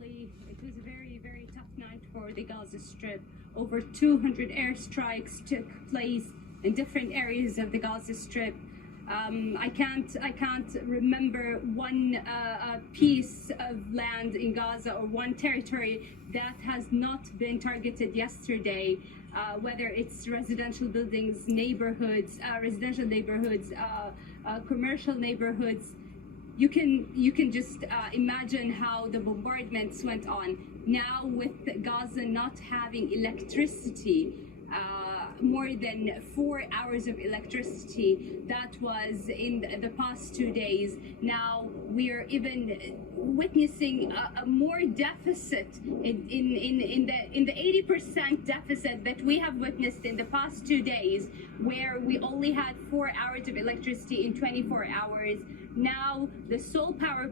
It was a very, very tough night for the Gaza Strip. Over 200 airstrikes took place in different areas of the Gaza Strip. I can't remember one piece of land in Gaza or one territory that has not been targeted yesterday. Whether it's residential buildings, neighborhoods, commercial neighborhoods. You can just imagine how the bombardments went on. Now with Gaza not having electricity, more than 4 hours of electricity, that was in the past 2 days. Now we are even witnessing a more deficit in the 80% deficit that we have witnessed in the past 2 days, where we only had 4 hours of electricity in 24 hours. Now the Seoul power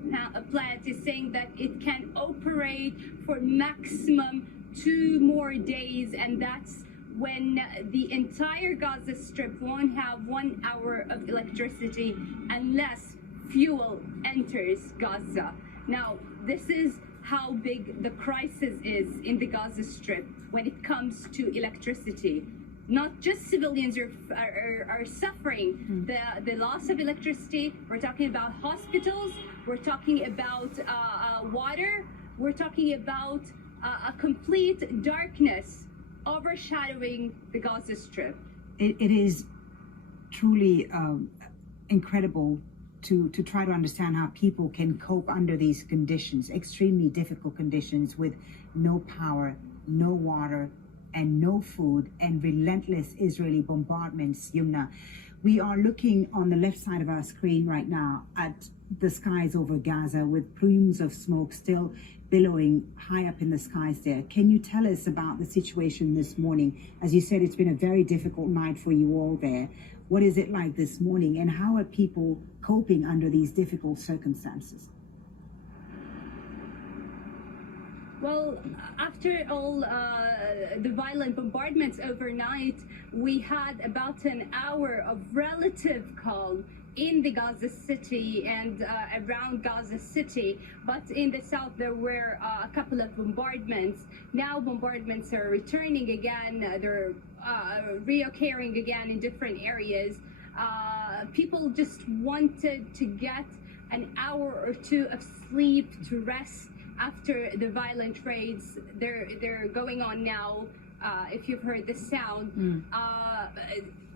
plant is saying that it can operate for maximum 2 more days, and that's when the entire Gaza Strip won't have 1 hour of electricity unless fuel enters Gaza. Now, this is how big the crisis is in the Gaza Strip when it comes to electricity. Not just civilians are suffering the loss of electricity. We're talking about hospitals. We're talking about water. We're talking about a complete darkness overshadowing the Gaza Strip. It is truly incredible to try to understand how people can cope under these conditions, extremely difficult conditions, with no power, no water, and no food, and relentless Israeli bombardments. Yumna, we are looking on the left side of our screen right now at the skies over Gaza, with plumes of smoke still billowing high up in the skies there. Can you tell us about the situation this morning? As you said, it's been a very difficult night for you all there. What is it like this morning, and how are people coping under these difficult circumstances? Well, after all the violent bombardments overnight, we had about an hour of relative calm in the Gaza City and around Gaza City, but in the south there were a couple of bombardments. Now bombardments are returning again, they're reoccurring again in different areas. People just wanted to get an hour or two of sleep to rest after the violent raids. They're going on now. If you've heard the sound,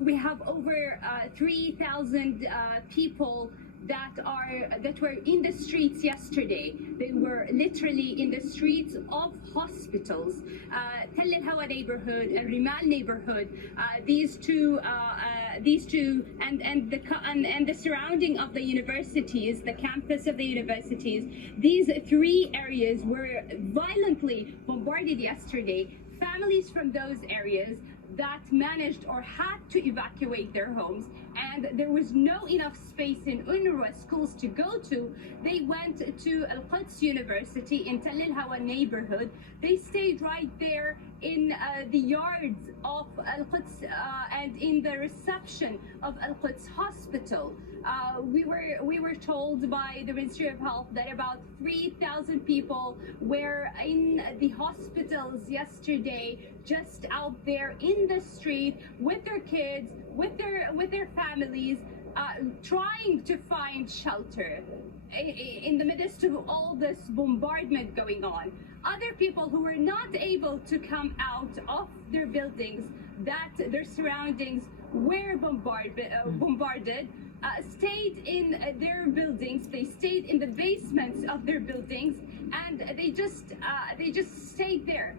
we have over 3,000 people that were in the streets yesterday. They were literally in the streets of hospitals, Tel El Hawa neighborhood and Rimal neighborhood. These two, and the surrounding of the universities, the campus of the universities. These 3 areas were violently bombarded yesterday. Families from those areas that managed or had to evacuate their homes, and there was no enough space in UNRWA schools to go to, they went to Al-Quds University in Tel El Hawa neighborhood. They stayed right there in the yards of Al-Quds and in the reception of Al-Quds Hospital. We were told by the Ministry of Health that about 3,000 people were in the hospitals yesterday, just out there in the street with their kids, with their families, trying to find shelter in the midst of all this bombardment going on. Other people who were not able to come out of their buildings, that their surroundings were bombarded, stayed in their buildings. They stayed in the basements of their buildings, and they just stayed there,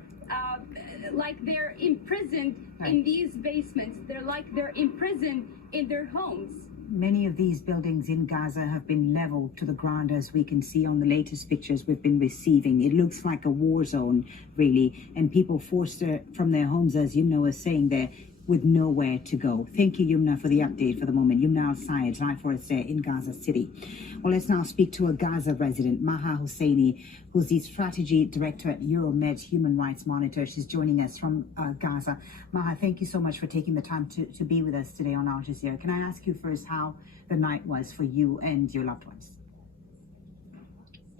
like they're imprisoned in these basements. They're imprisoned in their homes. Many of these buildings in Gaza have been leveled to the ground, as we can see on the latest pictures we've been receiving. It looks like a war zone, really, and people forced from their homes, as Yumna was saying there, with nowhere to go. Thank you, Yumna, for the update for the moment. Yumna Al-Sayed, live for us there in Gaza City. Well, let's now speak to a Gaza resident, Maha Hosseini, who's the strategy director at Euromed Human Rights Monitor. She's joining us from Gaza. Maha, thank you so much for taking the time to be with us today on Al Jazeera. Can I ask you first how the night was for you and your loved ones?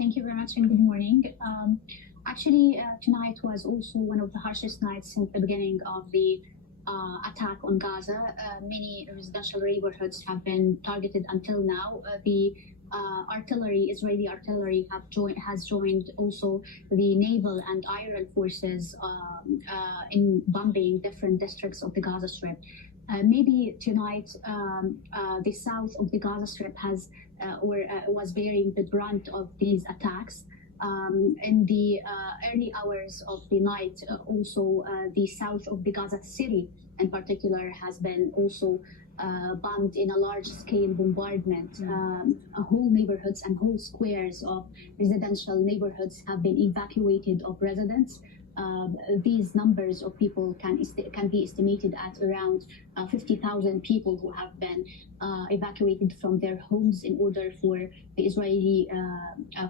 Thank you very much and good morning. Tonight was also one of the harshest nights since the beginning of the attack on Gaza. Many residential neighborhoods have been targeted until now. The Israeli artillery has joined also the naval and aerial forces in bombing different districts of the Gaza Strip. Maybe tonight, the south of the Gaza Strip was bearing the brunt of these attacks. In the early hours of the night, also the south of the Gaza City in particular has been also bombed in a large-scale bombardment. Whole neighborhoods and whole squares of residential neighborhoods have been evacuated of residents. These numbers of people can be estimated at around 50,000 people who have been evacuated from their homes in order for the Israeli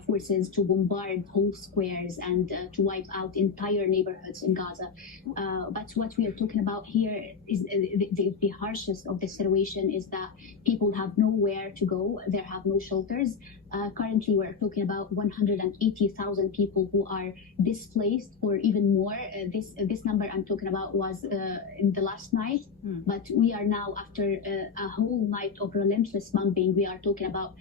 forces to bombard whole squares and to wipe out entire neighborhoods in Gaza. But what we are talking about here is the harshest of the situation is that people have nowhere to go. There have no shelters. Currently, we're talking about 180,000 people who are displaced, or even more. This number I'm talking about was in the last night, but we are now after a whole night of relentless bombing. We are talking about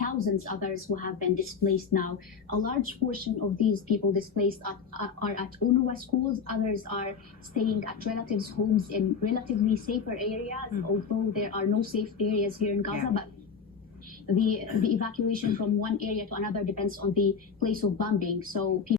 thousands others who have been displaced now. A large portion of these people displaced are at UNRWA schools. Others are staying at relatives' homes in relatively safer areas, although there are no safe areas here in Gaza. But the evacuation from one area to another depends on the place of bombing. So people